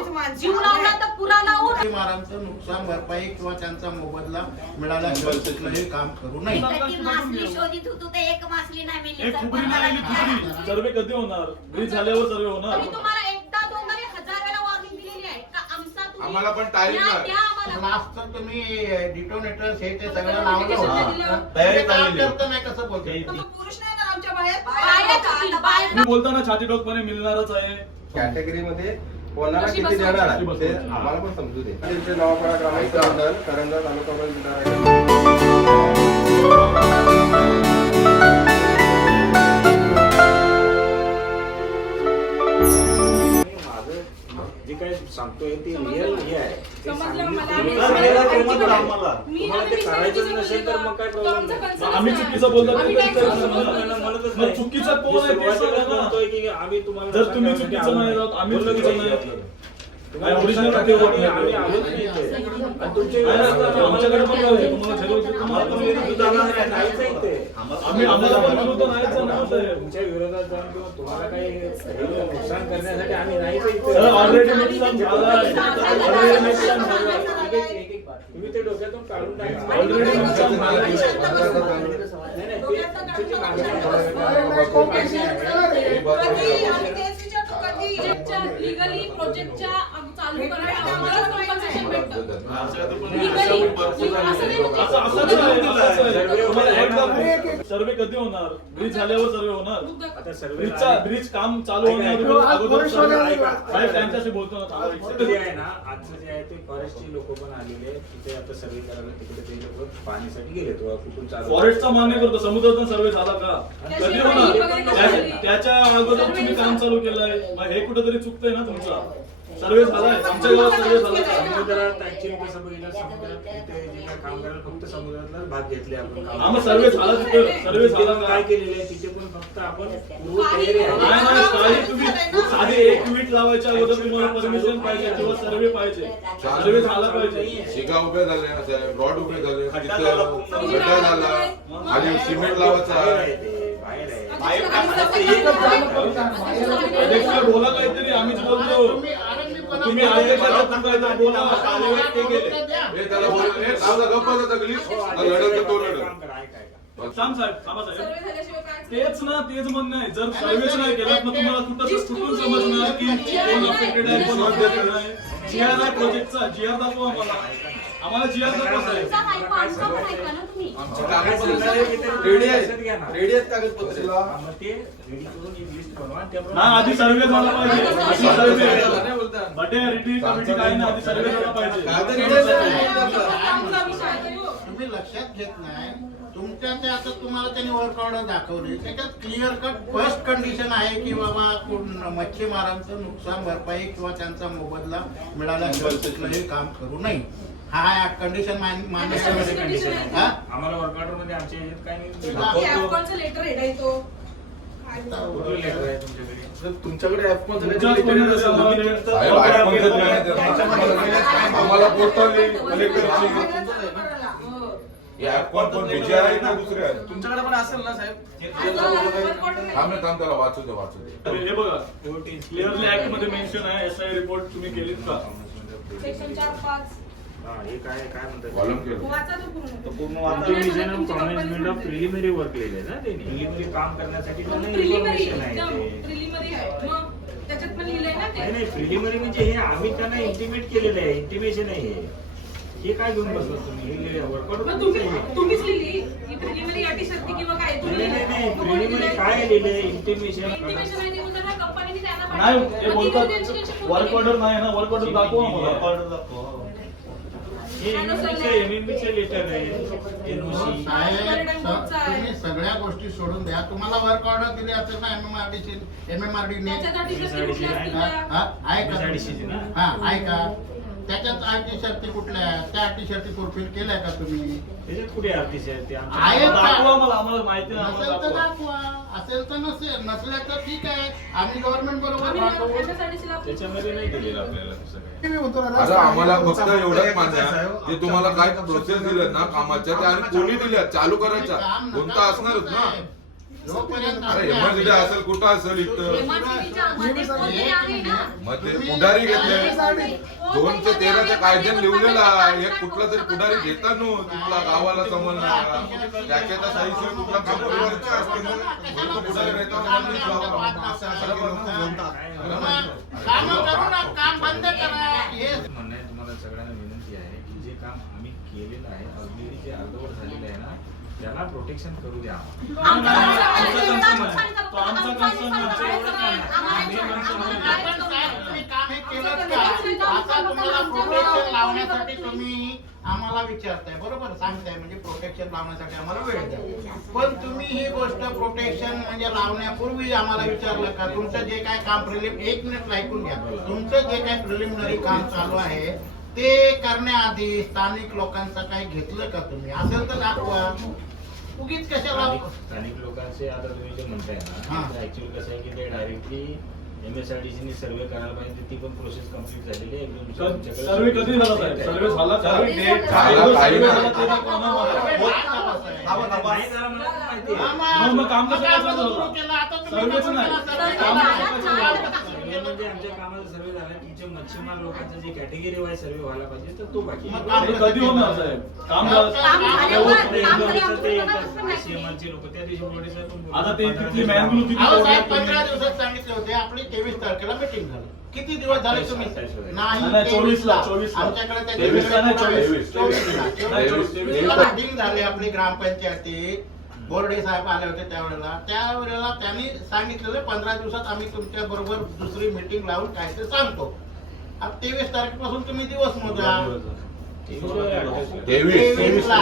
लाव. माणसं. जीव लावला तर पुरा लावून मारांचं नुकसान भरपाई किंवा त्यांचा मोबदला मिळाल्याशिवाय कुठलंही काम करू नये. नाही मिळली एक तर फुगडी कोणाला नाही काय? फुगडी. सर्वे कधी होणार? ब्रिज झाल्यावर सर्वे होणार. मी तुम्हाला एकदा दोनदा नाही, हजार वेळा वॉर्निंग दिलेली आहे. का आमचा तुम्ही आम्हाला पण. द्या आम्हाला. मास्टर तुम्ही डिटोनेटर्स हे ते सगळं लावलं होतं तयारी चाललेली. कसं बोलतो? मग पुरुष नाही तर आमच्या बाहेर. बाहेर का? बाहेर तुम्ही बोलताना छाती ठोकपणे मिळणारच आहे. कॅटेगरीमध्ये कोणाला किती? देणार ते? आम्हाला पण समजू दे नवापाडा मंडळ करंजा तालुका जिल्हा जे काही सांगतोय ते रिअल हे आहे ते समजलं सांगितलं- मला. तुम्ही आम्ही. मी तुम्हाला आम्ही ते करायचं चुकीचं नसेल तर मग काय नाही. concern आम्ही. चुकीचं बोलतो आम्ही काय. म्हणतच मग नाही. चुकीचं कोण मी आहे ते सुरुवातीलाच सांगा ना. म्हणतोय की आम्ही तुम्हाला जर तुम्ही चुकीचं आलो नाही आहोत, आम्ही बोललो की चुकीचं नाही नाही. आपल्याला. तुमच्या विरोधात जाऊन किंवा तुम्हाला काही नुकसान करण्यासाठी आम्ही नाहीच. तुम्ही ते डोक्यातून काढून टाका. प्रोजेक्टच्या लिगली प्रोजेक्टच्या चालू आम्हाला भेटतं. म्हणजे-. सर्वे कधी होणार? ब्रिज झाल्यावर सर्वे होणार? आता सर्व ब्रिजचा ब्रिज काम चालू. साहेब त्यांच्याशी बोलतो ना आजचं जे आहे ते फॉरेस्टची लोक पण आलेले आहेत. तिथे आता सर्वे करायला तिकडे ते लोक पाहणीसाठी गेले तो कुठून चालू फॉरेस्टचा मान्य करतो. समुद्रातून सर्वे झाला का? कधी होणार? त्या- त्याच्या अगोदर तुम्ही काम चालू केलंय. मग हे कुठेतरी चुकतंय ना तुमचा. सर्वे झालाय. आमच्या गावात सर्वे झाला का समुद्रात कसं बघितलं समुद्रात तिथे जे काय काम करायला फक्त समुद्रातलाच भाग घेतले आपण. सर्वे झाला तिथे. सर्वे तिथे झाला पण का? काय केलेलं आहे तिथे पण फक्त आपण पूर्व तयारी आहे. नाही नाही. काही तुम्ही साधी एक ट्वीट लावायच्या अगोदर तुम्हाला परमिशन पाहिजे किंवा सर्वे पाहिजे. सर्वे झाला पाहिजे. शिगा उभे झाले साहेब रॉड उभे झाले तिथं झाला. आणि सिमेंट लावायचं. आहे बोला काहीतरी आम्हीच बोलतो. तुम्ही काहीतरी बोला ते गेले त्याला बोल. सांग साहेब साहेब. तेच ना तेच म्हणणं आहे. जर सर्वेच नाही केला मग तुम्हाला कुठं कुठून समजणार की कोण अफेक्टेड आहे कोण अफेक्टेड आहे? जीआर आहे प्रोजेक्टचा जीआर दाखवा आम्हाला. आम्हाला जीआर दाखवा साहेब. आमचा पण ऐका ना तुम्ही. आमची काय कागद सांगणार आहे की ते रेडी लक्षात घ्या आहे ना. रेडी आहेत कागदपत्र हा, आधी सर्वे झाला पाहिजे. आधी सर्वे नाही बोलता बटे कमिटी काय ना आधी सर्वे झाला कागद रेडी. तुम्ही लक्षात घेत नाही. तुमच्या ते आता तुम्हाला त्यांनी वर्क ऑर्डर दाखवली त्याच्यात क्लिअर कट फर्स्ट कंडिशन आहे की बाबा कोण मच्छीमारांचं नुकसान भरपाई किंवा त्यांचा मोबदला मिळाल्याशिवाय कुठलंही काम करू नये. हा कंडिशन मान्य कशी condition आहे? हा? आम्हाला वर्क ऑर्डरमध्ये आमच्या ह्याच्यात काय नाही. लेटर हेड आहे तो. काय बोलतो? कुठलं letter आहे तुमच्याकडे जर तुमच्याकडे कोणतं तुमच्याच कोणी साहेब नाही देत. आम्हाला कलेक्टरची हो. हे आहे ना दुसरे आहे तुमच्याकडे पण असेल ना साहेब? थांब ना थांब त्याला वाचू दे वाचू दे. हे बघा क्लिअरली ऍक्टमध्ये मेन्शन आहे एस आय रिपोर्ट तुम्ही केलीत का? सेक्शन चार पाच. हा, हे काय काय म्हणतात कॉलम केलं. वाचा तो पूर्ण. पूर्ण provision of commencement of preliminary work लिहिले ना त्यांनी. प्रिलिमिनरी काम करण्यासाठी त्यांना प्रिलिमरी information आहे ते. प्रिलिमरी आहे. मग त्याच्यात पण लिहिलंय ना नाही ते. नाही प्रिलिमिनरी म्हणजे हे आम्ही त्यांना इंटिमेट केलेलं आहे. इंटिमेशन आहे. हे. हे काय घेऊन तुम्ही? हे वर्कआउट मग तुम्ही तुम्हीच लिहिली. की प्रिलिमरी अटी शर्ती किंवा काय? तुम्ही नाही नाही नाही. मग कोणी प्रिलिमिनरी दिलंय? काय लिहिलंय? इंटिमेशन Intimation आहे ते म्हणतात ना, कंपनीने त्यांना नाही पाठवलं. हे मग तिने बोलतात त्यांची त्यांची वर्क ऑर्डर नाही ना. वर्क ऑर्डर दाखवा मला हे एमएमबीचे एमएमबीचे लेटर आहे एनओसी साहेब स- तुम्ही सगळ्या गोष्टी सोडून द्या. तुम्हाला वर्क ऑर्डर दिली असेल ना M M R D M M R D ने. त्याच्यात अटी शर्ती कुठल्या असतील त्या? हा, आहे का SRDC ना? हा आहे का त्याच्यात अटी शर्ती कुठल्या आहेत? त्या अटी शर्ती फुलफिल केल्या का तुम्ही? त्याच्यात कुठे अतिशय ते? आमच्या- आहे का? दाखवा मला आम्हाला माहिती नाही नसेल आम्हाला तर दाखवा. दाखवा. असेल तर नसेल नसल्या तर ठीक आहे. आम्ही गव्हर्नमेंट बरोबर त्याच्यामध्ये नाही दिलेलं आपल्याला आम्हाला फक्त एवढंच मान्य आहे ते तुम्हाला काय प्रोसेस दिलं ना? कामाच्या त्या आणि कोणी दिल्या चालू करायच्या. कोणता असणारच ना? अरे एमर्जन्सी असेल कुठं असेल इथं? मग ते पुढारी घेतले. दोनशे तेराच्या कायद्यात लिहिलेला एक कुठला तरी पुढारी घेता नो तिथला गावाला समजणार. त्याच्या साईशिवाय कुठला काम असते पुढारी राहतात म्हणून लावा. असं करून मग कामं करू ना काम बंद करा. हे म्हणणं आहे तुम्हाला सगळ्यांना विनंती आहे की जे काम आम्ही केलेलं आहे ऑलरेडी जे अर्धवट झालेलं आहे ना त्याला प्रोटेक्शन करू द्या हे लावण्यासाठी तुम्ही आम्हाला विचारताय बरोबर सांगताय म्हणजे प्रोटेक्शन लावण्यासाठी आम्हाला वेळ द्या पण तुम्ही ही गोष्ट प्रोटेक्शन म्हणजे लावण्यापूर्वी आम्हाला विचारलं का तुमचं जे काय काम प्रिलिम एक मिनिट ऐकून घ्या तुमचं जे काय प्रिलिमिनरी काम चालू आहे ते करण्याआधी स्थानिक लोकांचं काही घेतलं का तुम्ही असेल तर दाखवा उगीच कशाला स्थानिक स्थानिक लोकांचे आता तुम्ही जे म्हणताय हा. ना ऍक्च्युअली कसं आहे की ते डायरेक्टली एमएसआरडीसी सर्वे करायला पाहिजे ती पण प्रोसेस कंप्लीट झालेली आहे. एकदम तुमच्याकडे- सर्वे कधी झाला साहेब? सर्वे झाला का? झाला, सर्वे काही झाला नाही. ते दाखवा ना मला. नाही झालं मला पण माहिती आहे. मग- मग काम करायचं सर्वेच नाही. करायचं? कसं सर्वे? म्हणजे आमच्या कामाचा सर्वे झाला तुमचे मच्छीमार लोकांचा जे कॅटेगरी वाईज सर्वे व्हायला पाहिजे तर तो बाकी. हे कधी होणार साहेब काम झालं काम झाल्यावर ते काम इंदोरचं झाल्यावर ते तुम्हाला येतात, कसं माहिती? CMR चे लोक त्या दिवशी बॉडी साहेब पण बोलले. आता ते पंधरा तिथली दिवसात- अहो साहेब पंधरा सांगितले होते आपली तेवीस तारखेला मिटिंग झाली किती दिवस झाले तुम्ही. नाही नाही, चोवीस ला, 23 चोवीस ला. आमच्याकडे त्याचे तेवीस ला नाही, वेगळे चोवीस. चोवीस ला. नाही, चोवीस, तेवीस. तेवीस ला meeting झाली आपली ग्रामपंचायतीत बोर्डे साहेब आले होते त्यावेळेला. त्यावेळेला त्यांनी सांगितलेलं पंधरा दिवसात आम्ही तुमच्या बरोबर दुसरी मिटिंग लावून काय ते सांगतो. आता तेवीस तारखेपासून तुम्ही दिवस मोजा. तेवीस. तेवीस ला.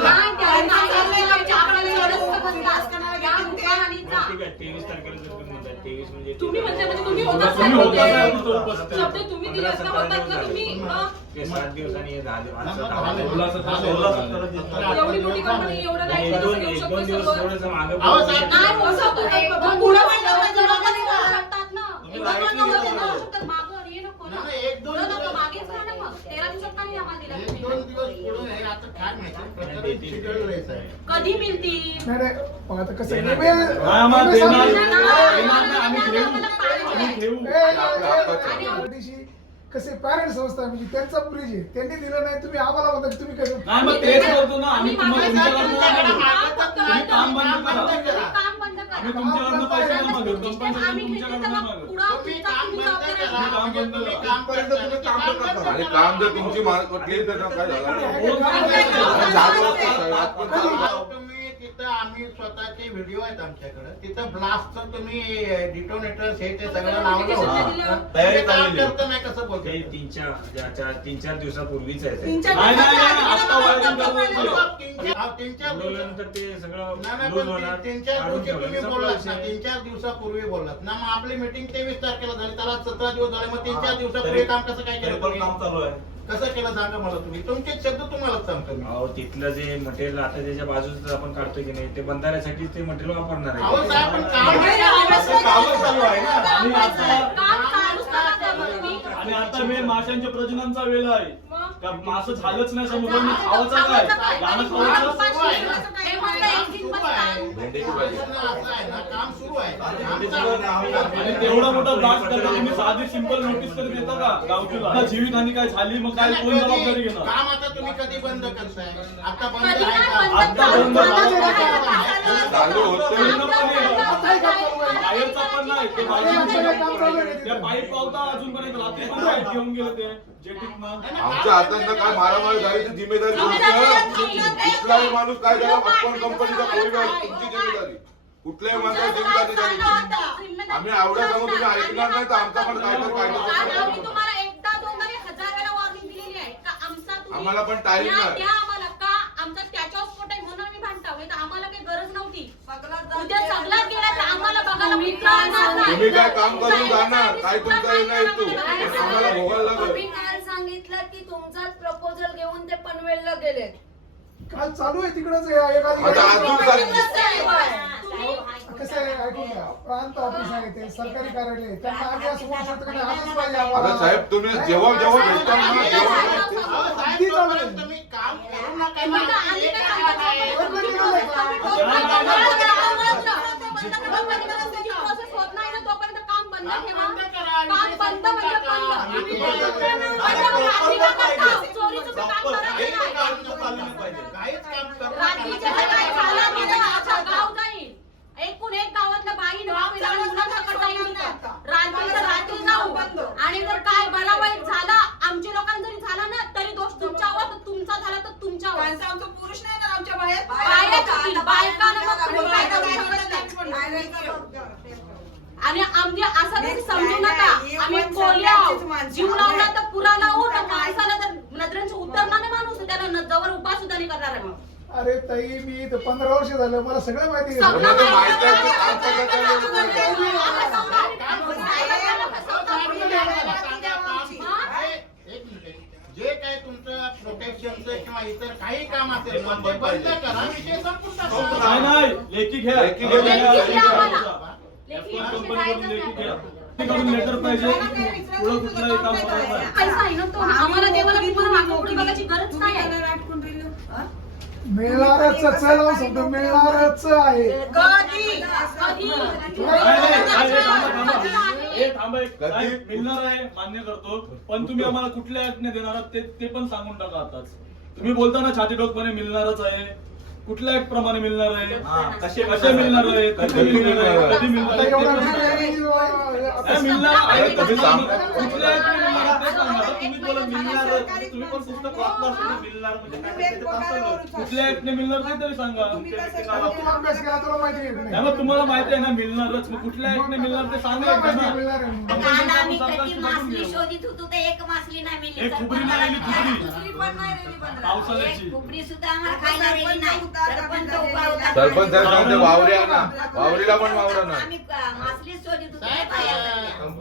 ला. तुम्ही म्हणजे तुम्ही म्हणजे होतात होता होते. शब्द तुम्ही दिले असता होतात ना तुम्ही ते सात दिवसांनी हे. सोळा. एवढी मोठी कंपनी एवढं एक नाही दोन कसं घेऊ एक शकतो दोन दिवस? थोडंसं मागं अहो, साहेब, नाही होऊ शकतो साहेब. मग पुढं तर जरा तरी करू शकतात ना. तुम्ही एवढं पण नको नाही ते का? करू शकतात. मागं हे नको ना. नाही, एक दोन पुढं नको, दिवस- मागेच जा ना मग. तेरा दिवसात का नाही आम्हाला दिला एक तुम्ही? दोन दिवस पुढे हे आता काय माहिती प्रकरण चिघळलंय साहेब कधी मिळतील नाही नाही पण आता कसं आहे, देणार. वेळ- नाही, आम्हाला वेळ देणार. सांगितली. देणार नाही, आम्ही ठेवू. आम्ही ठेवू. ए, ए, ए. ए, पार्टीशी कसे पॅरेंट संस्था म्हणजे त्यांचा ब्रिज आहे त्यांनी दिलं नाही तुम्ही आम्हाला म्हणता की तुम्ही कसं नाही मग तेच करतो ना आम्ही आम्ही तुम्हाला मागायचं तुमच्याकडनं तुमच्याकडे नाही मागवत. मागवतो. तुम्ही काम बंद करा. तुम्ही काम बंद करा. आम्ही तुमच्याकडनं पैसे नाही मागत तुमच्याकडनं मागत काम आणि जर तुमची करणार काय झालं? तिथं आम्ही स्वतःचे व्हिडिओ आहेत आमच्याकडे तिथं ब्लास्टचं तुम्ही डिटोनेटर्स हे ते सगळं लावलं होतं तयारी ते काम चाललेली आहे. करतं नाही कसं ते बोलतो तीन चार ज्या- चार- तीन चार दिवसापूर्वीच आहे ते. तीन चार नाही, नाही, नाही, आता वायरिंग. तीन चार हा, दिवस बोलल्यानंतर ते सगळं नाही नाही, लूज पण होणार, तीन- चार काढून दिवशी ठेवलं. तुम्ही संपला बोललात ना विषय. तीन चार दिवसापूर्वी बोललात ना मग आपली मीटिंग तेवीस तारखेला झाली त्याला सतरा दिवस झाले मग तीन चार दिवसापूर्वी काम कसं काय केलं तुम्ही? चालू आहे कसं केलं सांगा मला तुम्ही तुमचे शब्द तुम्हालाच सांगतो मी अहो तिथलं जे मटेरियल आता त्याच्या बाजूचं आपण काढतोय की नाही ते बंधाऱ्यासाठी ते मटेरियल वापरणार अहो आहे साहेब पण काम नाही, नाही, असं कामच चालू आहे ना आणि आता काम चालूच नका करू तुम्ही. आणि आता वेळ माशांच्या प्रजननचा वेळ आहे मग? का मासं झालंच नाही समुद्राने खावायचं काय? गाणं खावायचं हे. भेंडीची भाजी असं आणि तेवढा मोठा ब्लास्ट करता तुम्ही साधी सिंपल नोटीस तरी देता का गावकीला आता जीवितहानी काय झाली? मग काय कोण जबाबदारी घेणार? काम आता तुम्ही कधी बंद करताय? आता बंद कधी आहे नाही का? बंद आता चालू बंद होतं. बाहेरचा पण नाही ते पाईप पावता अजूनपर्यंत रात्री पण पाईप घेऊन गेले ते. आमच्या हातात काय मारामारी झाली तर जिम्मेदारी कुठलाही माणूस काय झाला पप्पन कंपनीचा पोरगा तुमची जिम्मेदारी. कुठल्याही माणसाची जिम्मेदारी झाली नाही. आम्ही एवढं सांगू तुम्ही ऐकणार नाही तर आमचा पण काय तर काय आज आम्ही तुम्हाला एकदा आम्हाला काही गरज नव्हती उद्या सगळ्यात गेला तर आम्हाला बघायला मिळणार नाही. तुम्ही काय काम करून जाणार काय तुमचा हे नाही तू पण आम्हाला भोगायला लागेल तुम्ही काल सांगितलं की तुमचाच प्रपोजल घेऊन ते पनवेलला गेलेत काल चालू आहे तिकडच एक आता अजून अधिकारी काय- कसं आहे ऐकून घ्या प्रांत ऑफिस आहे ते सरकारी कार्यालय आहे. त्यांना आम्ही असं बोलू शकतो की नाही, आजच पाहिजे आता आम्हाला. साहेब तुम्ही जेव्हा जेव्हा भेटता ना तेव्हा अहो, साहेब, तोपर्यंत तुम्ही एकूण एक गावातल्या बाई नवा लहान रात्री जाऊ आणि जर काय बरा वाईट झाला आमच्या लोकांना जरी झाला ना तरी दोष तुमच्यावर तर तुमचा झाला तर तुमच्यावर आमचं पुरुष नाही ना आमच्या बाहेर बाया होतील, बायकांना मग तुम्ही काय करू शकत नाही. आणि आमचे असं काही समजू नका आम्ही बोललो जीव लावला तर पुरा लावू तर माणसाला जर नजरेचं उतरणार नाही माणूस त्याला न- जवळ उपास सुद्धा नाही करणार आम्ही अरे ताई मी इथं पंधरा वर्ष झालं मला सगळं माहिती आहे. सगळं आहे. जे काय तुमचं प्रोटेक्शनचं किंवा इतर काही काम असेल ना, ते बंद करा. विषय संपून नाही टाका. नाही लेखी घ्या. लेखी घ्या. लेखी घ्या. आम्हाला. F1 कंपनीकडून लेखी घ्या. कंपनीकडून लेटर पाहिजे पुढं कुठलंही काम करायचं? आहे. पैसा आहे ना तो. आम्हाला देवाला तुम्हाला मागं पुढे बघायची गरज नाही आहे? मिळणारच चला समजा मिळणारच आहे हे थांबा. हे एक. मिळणार आहे मान्य करतो पण तुम्ही आम्हाला कुठल्या ऍक्टने देणार आहात ते ते पण सांगून टाका आताच तुम्ही बोलताना छाती डोकपणे मिळणारच आहे कुठल्या ऍक्ट प्रमाणे मिळणार आहे कसे कसे मिळणार आहे कधी मिळणार आहे कधी मिळणार आहे मिळणार आहे. कुठल्या ऍक्टने मिळणार आहे ते सांगा आता तुम्ही बोला मिळणार आहे. तुम्ही पण पुस्तक वाचलं असेल तर मिळणार म्हणजे काय ते तर सांगा. कुठल्या ऍक्टने मिळणार ते तरी सांगा. आता तू अभ्यास केला तुला माहिती आहे. की नाही नाही? मग तुम्हाला माहिती आहे ना मिळणारच. मग कुठल्या मिळणार ते सांगा तुला एकदा माहिती आहे ना. मिळणार आहे म्हणून. काल आम्ही सरकार कधी बघून मासली घेऊ. शोधित होतो तर एक मासली नाही मिळली एक खुबरी नाही खुबरी. सरपंच पावसाळ्याची खुबरी सुद्धा आम्हाला खायला दिली नाही. सरपंच उभा होता. सरपंच साहेब सांगते वावरे आणा वावरीला पण वावर ना आम्ही मासली शोधित होतो.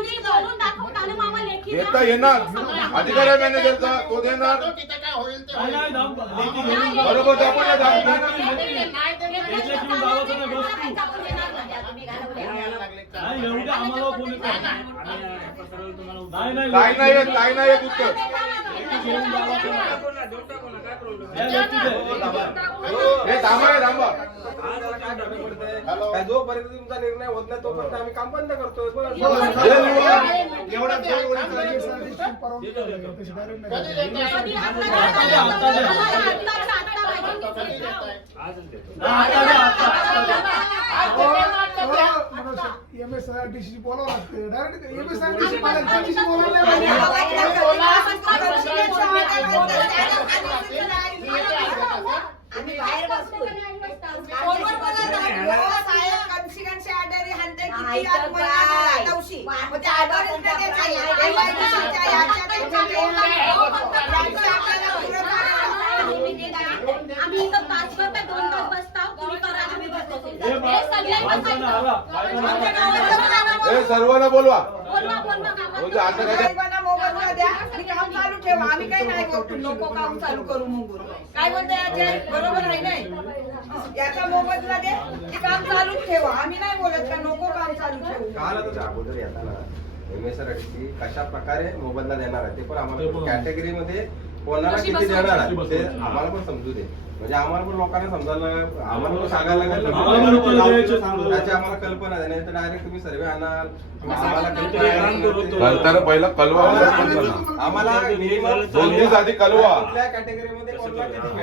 म्हणजे. देता येणार अधिकारी मॅनेजरचा तो देणार. बरोबर काय नाही काय नाही उत्तर जोपर्यंत तुमचा निर्णय होत नाही तोपर्यंत आम्ही काम बंद करतोय बस. एवढं ते काम परवानगी कधी द्यावी, तशी direct नाही. देताय? कधी आता आता द्या, आता द्या. आम्हाला आत्ताच्या आत्ता पाहिजे. कधी देताय? आता द्या, आता, आता द्या. M S R D C बोलावं लागतं direct M S R D C नाही पाहिजे. आम्ही बाहेर बसतोय फोनवर बोला ना. हो, साहेब, कन्सिडन्सी order ही हाणते किती आज महिन्याला नऊशे. मग ते order च नाही द्यायचं आहे. काही माहितीच्या याच्या त्याच्या हो, त्यांचं आपल्याला पुरं लागतं. आम्ही इथं तास भर काय दोन तास बसताव तुम्ही करा आम्ही बसतो हे हे बा- सगळे माणसानं आला, बायकोनं आमच्या आला. गावाला हे सर्वांना बोलवा. बोलवा बोलवा. म्हणजे आता काय मोबदला द्या. आणि काम चालू ठेवा. आम्ही काही नाही बोलतो. नको काम चालू करू काय बरोबर आहे नाही? याचा मोबदला दे. की काम चालू ठेवा. आम्ही नाही बोलत का नको काम चालू ठेवू? काल आता त्या अगोदर येताना एम एस आर कशा प्रकारे मोबदला देणार आहे ते पण आम्हाला कॅटेगरी मध्ये कोणाला किती? देणार ते? आम्हाला पण समजू दे म्हणजे आम्हाला पण लोकांना समजायला आम्हाला पण सांगायला लागेल. त्याची आम्हाला कल्पना आहे नाही. तर डायरेक्ट तुम्ही सर्वे आणाल. आम्हाला. नंतर पहिला कलवा. आम्हाला दोन दिवस आधी कलवा. कुठल्या कॅटेगरीमध्ये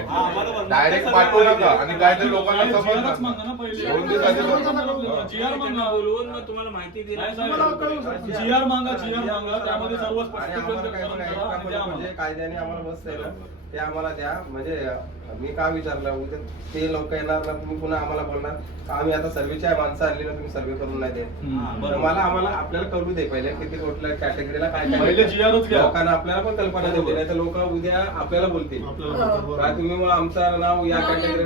हा. डायरेक्ट पाठवू नका आणि काहीतरी लोकांना नाही, GR च समजणार मागा ना पहिले. दोन दिवस आधी GR त्यांना मागा. बोलवून मग तुम्हाला माहिती दिली. मागा मागा. त्यामध्ये सर्व स्पष्टीकरण द्या म्हणजे आम्हाला. कायद्याने आम्हाला बस ते आम्हाला द्या. म्हणजे मी का विचारलं? उद्या ते लोक येणार ना तुम्ही पुन्हा आम्हाला बोलणार. का आम्ही आता सर्वेची आहे माणसं आणली ना तुम्ही सर्वे करून नाही देत. मला आम्हाला आपल्याला कळू दे पहिले किती कुठल्या कॅटेगरीला काय पहिले घ्या. लोकांना आपल्याला पण कल्पना देऊ दे नाही तर लोक उद्या आपल्याला बोलतील. का तुम्ही मग आमचं नाव या तर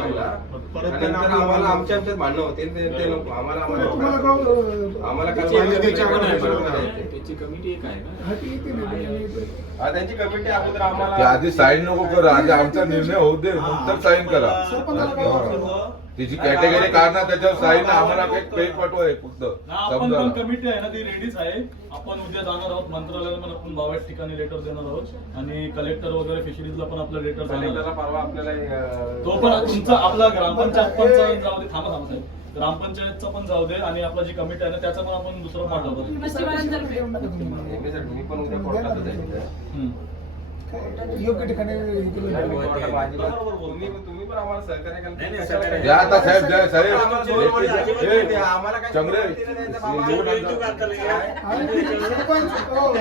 पहिला. आणि नंतर आम्हाला आमच्या आमच्यात भांडणं होतील ते ते नको आम्हाला तुम्हाला आम्हाला कळलं- आम्हाला त्याची कल्पना कमिटी बरोबर. आहे. त्याची एक आहे ना? हा, ती येते ना, ती येते. हा, त्यांची कमिटी अगोदर ते आम्हाला आधी साईन नको करू आधी आमचा निर्णय होऊ दे नंतर साईन करा? तिची कॅटेगरी काढणार त्याच्यावर साईन आम्हाला एक पेज पाठवा फक्त. ना, आपण पण समजा कमिटी आहे ना ती रेडीच आहे. आपण उद्या जाणार आहोत मंत्रालयाला पण आपण बावीस ठिकाणी लेटर देणार आहोत. आणि कलेक्टर वगैरे फिशरीजला पण आपलं लेटर जाणार कलेक्टरला आहे. परवा आपल्याला अं, तो पण तुमचा आपला ग्रामपंचायत पण जाऊ दे थांबा थांबा साहेब. ग्रामपंचायतचा पण जाऊ दे आणि आपला जी कमिटी आहे ना त्याचा पण आपण दुसरं पाठवतो. मी पण उद्या हम्म. योग्य ठिकाणी आता साहेब साहेब चंद्रे हो.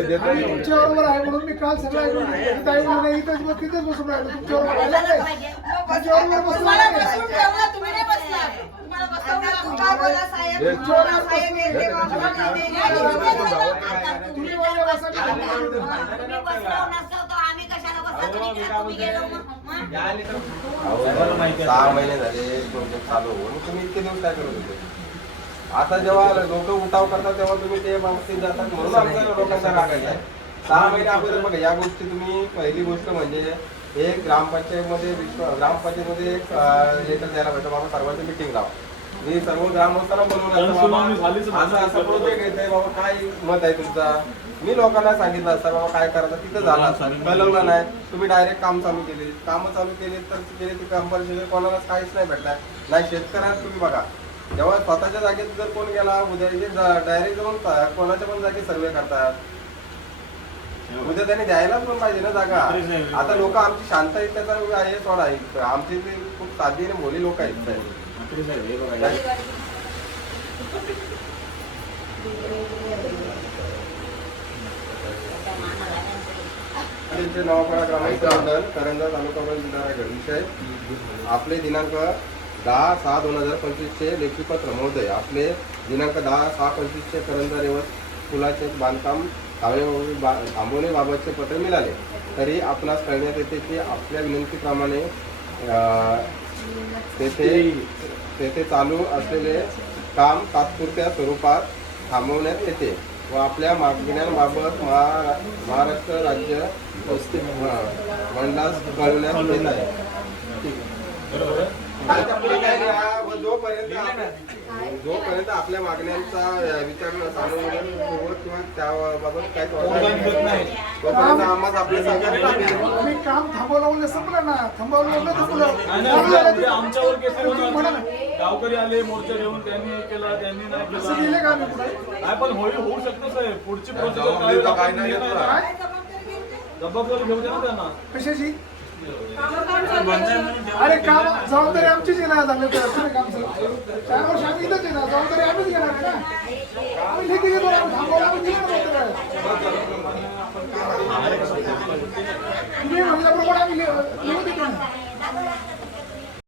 देतो तुमच्या बरोबर आहे म्हणून मी काल सगळं ऐकून इथंच बस- तिथंच बसून राहिलो. तुमच्या बरोबर आलं नाही तुमच्या बरोबर बसून सहा महिने झाले प्रोजेक्ट चालू होऊन. तुम्ही इतके दिवस काय करत होते? आता जेव्हा लोक उठाव करतात तेव्हा तुम्ही ते बाबतीत जातात म्हणून आमचा लोकांचा रागायचा आहे. सहा महिने अगोदर बघा या गोष्टी तुम्ही पहिली गोष्ट म्हणजे एक ग्रामपंचायतमध्ये विश्व ग्रामपंचायतमध्ये एक लेटर द्यायला पाहिजे बाबा सर्वांची मिटिंग लावा. मी सर्व ग्रामस्थांना असं झालीच बाबा. असं प्रोजेक्ट काय मत आहे तुमचा? मी लोकांना सांगितलं असतं बाबा काय करायचं? तिथं झालं कळवलं नाही. तुम्ही डायरेक्ट काम चालू केले. कामं चालू केली तर केले ते कंपल्सरी कोणालाच काहीच नाही भेटणार. नाही शेतकऱ्यात तुम्ही बघा. जेव्हा स्वतःच्या जागेत जर कोण गेला उद्या डायरेक्ट जाऊन कोणाच्या पण जागी सर्वे करतात. उद्या त्यांनी द्यायलाच पण पाहिजे ना जागा. आता लोक आमची शांत आहेत त्याचा आहे सोडा. आहे आमची ती खूप साधी आणि भोली लोक आहेत हे बघा, हे- नवापाडा करंजा तालुका विषय. आपले दिनांक दहा सहा दोन हजार पंचवीसचे लेखीपत्र महोदय. आपले दिनांक दहा सहा पंचवीसचे करंजा रेवत पुलाचे बांधकाम बा- थांबवण्याबाबतचे पत्र मिळाले. तरी आपणास कळण्यात येते की आपल्या विनंतीप्रमाणे तेथे तेथे चालू असलेले काम तात्पुरत्या स्वरूपात थांबवण्यात येते व आपल्या मागण्यांबाबत महा- महाराष्ट्र राज्य मंडळास कळवण्यात येत आहे. जोपर्यंत जोपर्यंत आपल्या मागण्यांचा विचार सानुपूर्वक किंवा त्याबाबत काय तोपर्यंत आम्हाला आपल्या. आम्ही काम थांबवलं म्हणजे संपलं ना. थांबवलं म्हणजे थांबलं उद्या आमच्यावर. गावकरी आले मोर्चा घेऊन त्यांनी केलं त्यांनी नाही केलं. पण होईल होऊ शकतं साहेब. पुढची प्रोसेस काही. काय जबाबदारी घेऊ द्या ना त्यांना. कशाची. अरे काम जबाबदारी आमचीच येणार ना झालं तर तुम्ही काम चार वर्ष आम्ही इथंच येणार जबाबदारी आम्हीच घेणार आहे ना? आम्ही लेखी घेतो आम्ही थांबवलं आम्ही दिलं ना उत्तर. तुम्ही म्हणल्याप्रमाणे आम्ही लिहू- लिहून